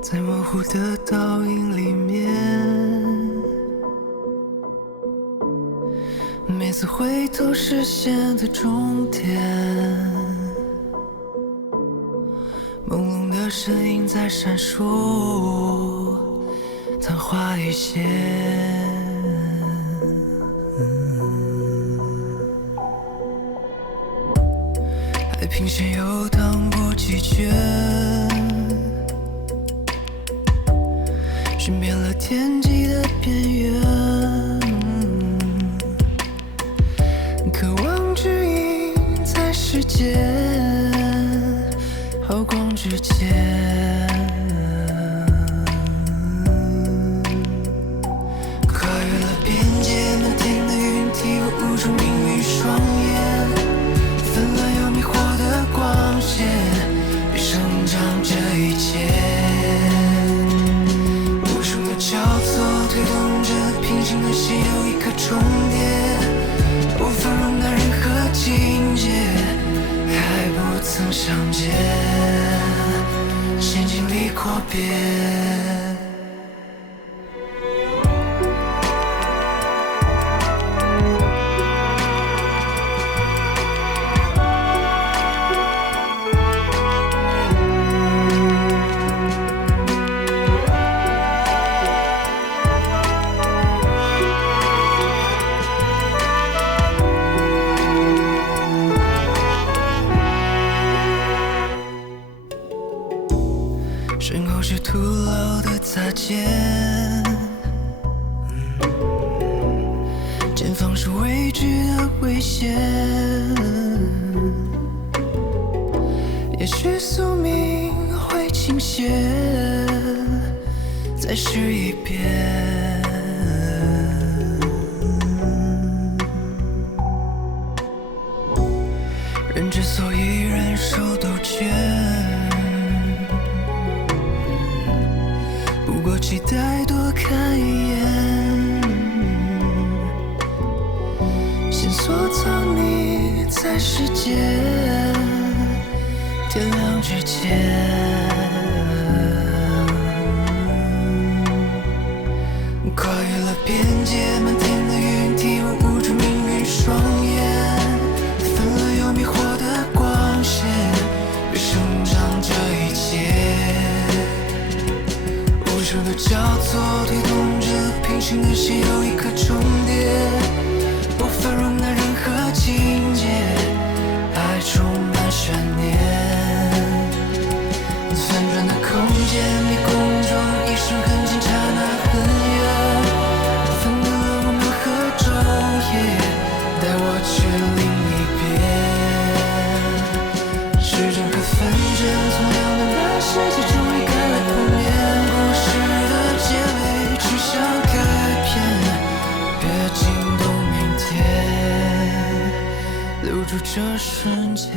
在模糊的倒影里面，每次回头视线的终点，朦胧的身影在闪烁，昙花一现。海平线游荡过几圈，寻遍了天际的边缘，渴望指引在时间抛光之前，跨越了边界，漫天的云体我捂住命运双眼，纷乱又迷惑的光线，别生长这一切。交错推动着平行的线，有一颗重叠，无法容纳任何情节，还不曾相见，先经历过别。身后是徒劳的擦肩，前方是未知的危险，也许宿命会倾斜，再试一遍。人之所以忍受兜圈，不过期待多看一眼，线索藏匿在时间天亮之前，跨越了边界，漫天的云体我捂住命运双眼，纷乱又迷惑的光线，别生长这一切。无数的交错推动着平行的线，有一颗重叠，无法容纳任何情节，爱充满悬念。旋转的空间，迷宫中一瞬痕迹，刹那很远，分隔了我们和昼夜，带我去另一边。时针和分针从两端的世界终于赶来碰面，故事的结尾只想改变，别惊动明天，留住这瞬间。